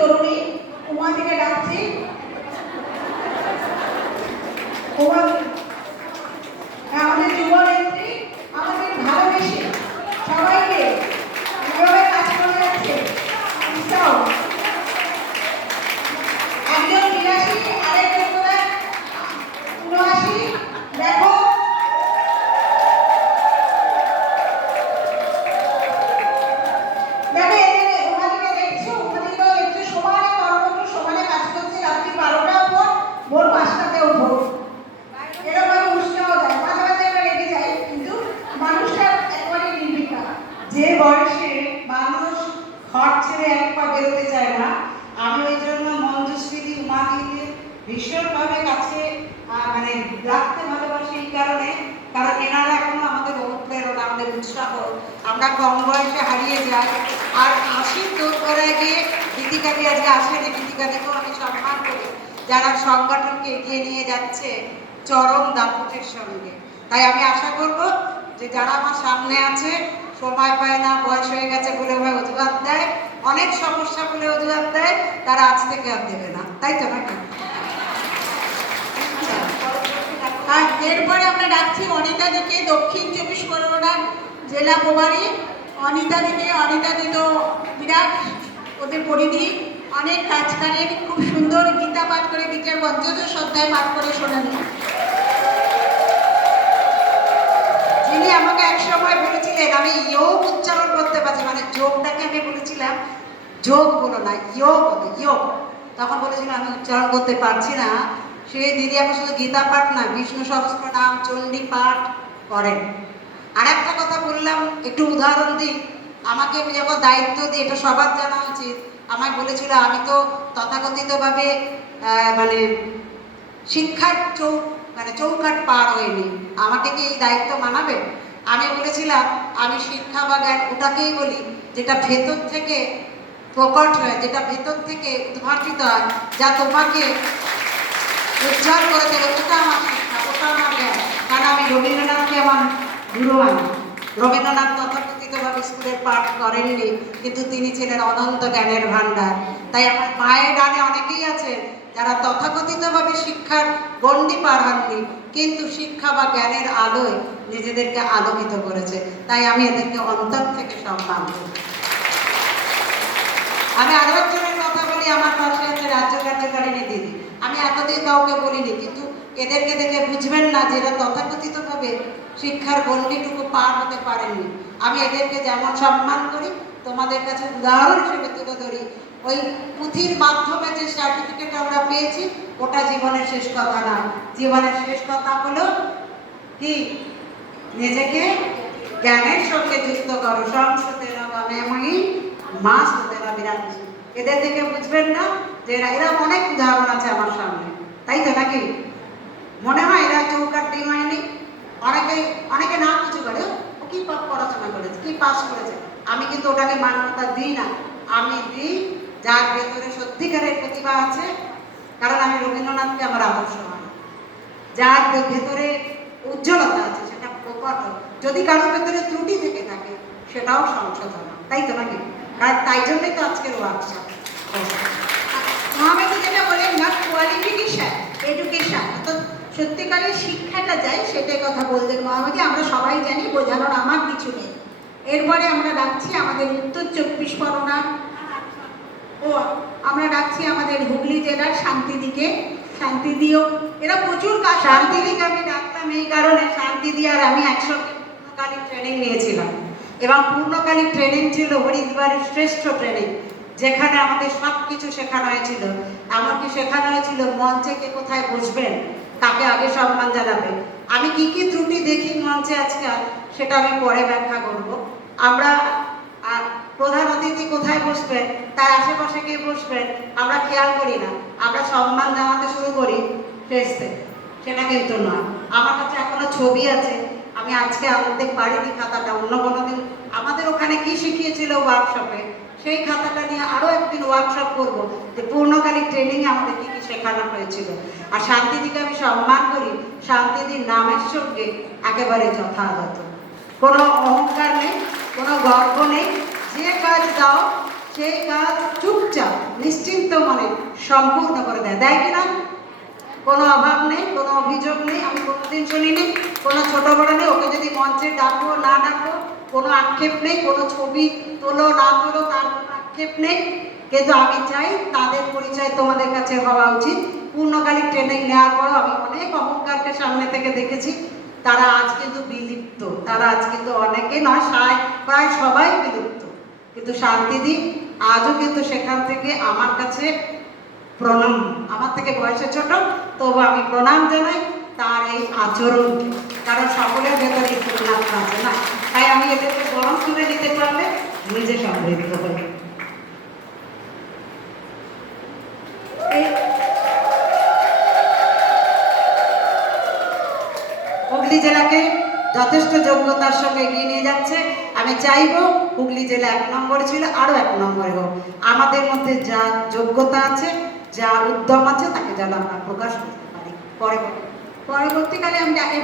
তরুণী উমাদিকে ডাকছি। আমাদের যুব নেত্রী আমাদের ভালোবেসে সবাইকে এভাবে কাজ করে যাচ্ছে। একজন 82, আরেকজন 79। দেখো যে বয়সে মানুষ ঘর ছেড়ে এক পা বেরোতে চায় না, আমি ওই জন্য মঞ্জুশ্রী উমাদিকে ভীষণভাবে কাছে মানে রাখতে ভালোবাসি এই কারণে, কারণ এনারা এখনো আমাদের অনুপ্রেরণা, আমাদের উৎসাহ। আমরা কম বয়সে হারিয়ে যাই, আর 80 দূর করে গিয়ে গীতিকাদি আজকে আসেনি, গীতিকাদিকেও আমি সম্মান করি যারা সংগঠনকে এগিয়ে নিয়ে যাচ্ছে চরম দাপটের সঙ্গে। তাই আমি আশা করব যে যারা আমার সামনে আছে, সময় পায় না, বয়স হয়ে গেছে বলে ওরা অজুহাত দেয়, অনেক সমস্যা বলে অজুহাত দেয়, তারা আজ থেকে আর দেবে না, তাই তো নাকি? আর এরপরে আমরা ডাকছি অনিতা দিকে, দক্ষিণ 24 পরগনার জেলা প্রভারী। অনিতা দি তো বিরাট ওদের পরিধি, অনেক কাজ করেন, খুব সুন্দর গীতা পাঠ করে, গীতার পঞ্চদশ অধ্যায় পাঠ করে শোনানি। যিনি আমাকে এক সময় বলেছিলেন আমি যোগ উচ্চারণ করতে পারছি, মানে যোগটাকে আমি বলেছিলাম যোগ বলো না, যোগ বলো, যোগ। তখন বলেছিলাম আমি উচ্চারণ করতে পারছি না। সেই দিদি আমার শুধু গীতা পাঠ না, বিষ্ণু সহস্র নাম, চণ্ডী পাঠ করেন। আর একটা কথা বললাম, একটু উদাহরণ দিই। আমাকে যখন দায়িত্ব দিয়ে, এটা সবার জানা উচিত, আমায় বলেছিল আমি তো তথাকথিতভাবে মানে শিক্ষার চৌকাঠ পার হয়নি, আমাকে কি এই দায়িত্ব মানাবে? আমি বলেছিলাম আমি শিক্ষা বা জ্ঞান ওটাকেই বলি যেটা ভেতর থেকে প্রকট হয়, যেটা ভেতর থেকে উদ্ভাসিত হয়, যা তোমাকে উজ্জ্বল করে দেবে, ওটা আমার শিক্ষা, ওটা আমার জ্ঞান। কারণ আমি রবীন্দ্রনাথকে আমার গুরু মানি। রবীন্দ্রনাথ তথাকথিতভাবে স্কুলের পাঠ করেননি, কিন্তু তিনি ছিলেন অনন্ত জ্ঞানের ভাণ্ডার। তাই আমার মায়ের ডানে অনেকেই আছে যারা তথাকথিতভাবে শিক্ষার গণ্ডি পার হননি, কিন্তু শিক্ষা বা জ্ঞানের আলোয় নিজেদেরকে আলোকিত করেছে। তাই আমি এদেরকে অন্তর থেকে সম্মান করি। আমি আরো একজনের কথা বলি, আমার পাশে আছে রাজ্য কার্যকারিণী দিদি। আমি এতদিন কাউকে বলিনি, কিন্তু এদেরকে দেখে বুঝবেন না যে এরা তথাকথিতভাবে শিক্ষার গণ্ডিটুকু পার হতে পারেননি। আমি এদেরকে যেমন সম্মান করি, তোমাদের কাছে উদাহরণ হিসেবে তুলে ধরি। ওই পুঁথির মাধ্যমে যে সার্টিফিকেট আমরা পেয়েছি, ওটা জীবনের শেষ কথা না। জীবনের শেষ কথা হলো কি, নিজেকে জ্ঞানের সঙ্গে যুক্ত করো। সংস্কৃতের আমি মাস হতে না বিরাট। এদের থেকে বুঝবেন না যে এরা অনেক উদাহরণ আছে আমার সামনে, তাই তো নাকি? মনে হয় এরা চৌকাঠ ডিম হয়নি। অনেকে না কিছু করে, ও কি পড়াশোনা করেছে, কি পাস করেছে। আমি কিন্তু ওটাকে মান্যতা দিই না। আমি দিই যার ভেতরে সত্যিকারের প্রতিভা আছে, কারণ আমি রবীন্দ্রনাথকে আমার আদর্শ মানি। যার ভেতরে উজ্জ্বলতা আছে সেটা প্রকট, যদি কারোর ভেতরে ত্রুটি থেকে থাকে সেটাও সংশোধন, তাই তো নাকি? তাই জন্যই তো আজকের ওয়ার্কশপ। মহামেধি যেটা বলেন না, কোয়ালিফিকেশন এডুকেশন, তো সত্যিকারের শিক্ষাটা যায়, সেটাই কথা বলতেন মহামেধি। আমরা সবাই জানি, বোঝানোর আমার কিছু নেই। এরপরে আমরা ডাকছি আমাদের উত্তর 24 পরগনা, আমরা ডাকছি আমাদের হুগলি জেলার শান্তিদিকে। শান্তিদিও এরা প্রচুর কাজ। শান্তিদিকে আমি ডাকলাম এই কারণে, শান্তিদি আর আমি একসঙ্গে পূর্ণকালীন ট্রেনিং নিয়েছিলাম, এবং পূর্ণকালীন ট্রেনিং ছিল হরিদ্বারের শ্রেষ্ঠ ট্রেনিং, যেখানে আমাদের সব কিছু শেখানো হয়েছিল। এমনকি শেখানো হয়েছিল মঞ্চে কে কোথায় বসবেন, কাকে আগে সম্মান জানাবে। আমি কি কি ত্রুটি দেখি মঞ্চে আজকাল, সেটা আমি পরে ব্যাখ্যা করব। আমরা প্রধান অতিথি কোথায় বসবেন, তার আশেপাশে কে বসবেন, আমরা খেয়াল করি না। আমরা সম্মান জানাতে শুরু করি স্টেজ থেকে, সেটা কিন্তু নয়। আমার কাছে এখনো ছবি আছে, আমি আজকে আনতে পারিনি খাতাটা, অন্য কোনো দিন আমাদের ওখানে কি শিখিয়েছিল ওয়ার্কশপে, সেই খাতাটা নিয়ে আরও একদিন ওয়ার্কশপ করব, যে পূর্ণকালীন ট্রেনিংয়ে আমাদের কী কী শেখানো হয়েছিল। আর শান্তিদিকে আমি সম্মান করি, শান্তিদির নামের সঙ্গে একেবারে যথাযথ, কোনো অহংকার নেই, কোনো গর্ব নেই। যে কাজ দাও সেই কাজ চুপচাপ নিশ্চিন্ত মনে সম্পূর্ণ করে দেয়, দেয় কিনা? কোনো অভাব নেই, কোনো অভিযোগ নেই, আমি কোনোদিন শুনিনি কোনো ছোট বড় নেই। ওকে যদি মঞ্চে ডাকো না ডাকো কোনো আক্ষেপ নেই, কোনো ছবি তোলো না তোলো তার কোনো আক্ষেপ নেই। কিন্তু আমি চাই তাদের পরিচয় তোমাদের কাছে হওয়া উচিত। পূর্ণকালী ট্রেনিং নেওয়ার পরও আমি অনেক অহংকারকে সামনে থেকে দেখেছি, তারা আজ কিন্তু বিলুপ্ত, তারা আজ কিন্তু অনেকে নয় প্রায় সবাই বিলুপ্ত। কিন্তু শান্তিদি আজও কিন্তু সেখান থেকে আমার কাছে প্রণাম, আমার থেকে বয়সে ছোট তবু আমি প্রণাম জানাই তার এই আচরণকে, কারণ সকলের ভেতরে সুনাম আছে না, তাই আমি এদেরকে গরম তুলে নিতে পারলে নিজে সমৃদ্ধ হই। হুগলি জেলাকে যথেষ্ট যোগ্যতার সঙ্গে এগিয়ে নিয়ে যাচ্ছে। আমি চাইব হুগলি জেলা 1 নম্বরে ছিল, আরও 1 নম্বরে হোক। আমাদের মধ্যে যা যোগ্যতা আছে, যা উদ্যম আছে, তাকে যেন আমরা প্রকাশ করতে পারি। পরবর্তীকালে আমি এবার